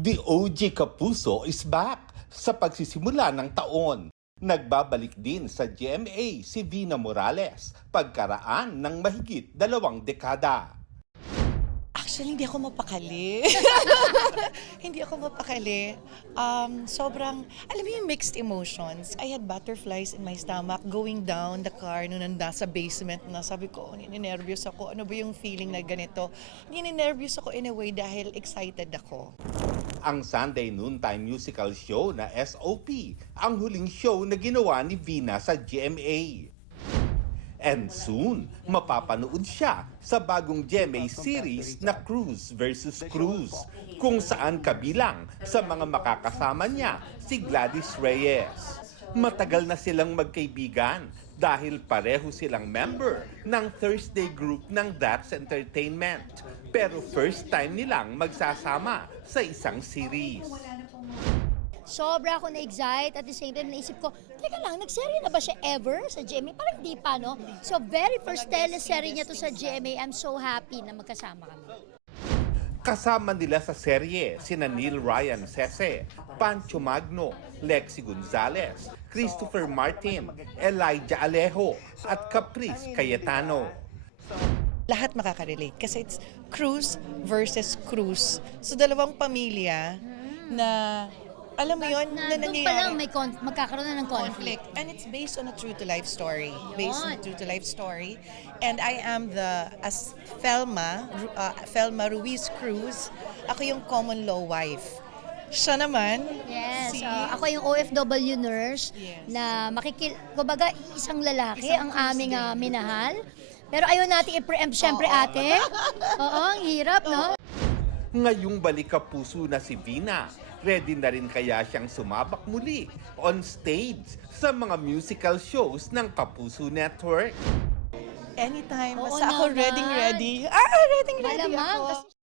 The OG Kapuso is back sa pagsisimula ng taon. Nagbabalik din sa GMA si Vina Morales pagkaraan ng mahigit 2 dekada. Actually, hindi ako mapakali. Hindi ako mapakali. Sobrang, alam mo yung mixed emotions. I had butterflies in my stomach going down the car nung nasa basement na. Sabi ko, ninenervyos ako. Ano ba yung feeling na ganito? Ninenervyos ako in a way dahil excited ako. Ang Sunday noontime musical show na SOP, ang huling show na ginawa ni Vina sa GMA. And soon, mapapanood siya sa bagong GMA series na Cruz vs. Cruz, kung saan kabilang sa mga makakasama niya si Gladys Reyes. Matagal na silang magkaibigan dahil pareho silang member ng Thursday group ng That's Entertainment. Pero first time nilang magsasama sa isang series. Sobra ako na-excite. At the same time, naisip ko, teka lang, nagserye na ba siya ever sa GMA? Parang di pa, no? So, very first teleserye niya to sa GMA. I'm so happy na magkasama kami. Kasama nila sa serye sina Neil Ryan Sese, Pancho Magno, Lexi Gonzalez, Christopher Martin, Elijah Alejo at Caprice Cayetano. Lahat makaka-relate kasi it's Cruz versus Cruz. So, dalawang pamilya na alam mo yun, na Doon pa lang may magkakaroon na ng conflict. And it's based on a true-to-life story. Based on a true-to-life story. And I am as Felma Ruiz Cruz, ako yung common law wife. Siya naman, Yes, si... ako yung OFW nurse Yes. na kumbaga isang lalaki ang aming minahal. Pero ayaw natin i-preempt syempre ate. Oo, ang hirap, no? Ngayong balik Kapuso na si Vina, ready na rin kaya siyang sumabak muli on stage sa mga musical shows ng Kapuso Network? Anytime, Oo basta ako naman. ready. Ready Malamang, ako. kasi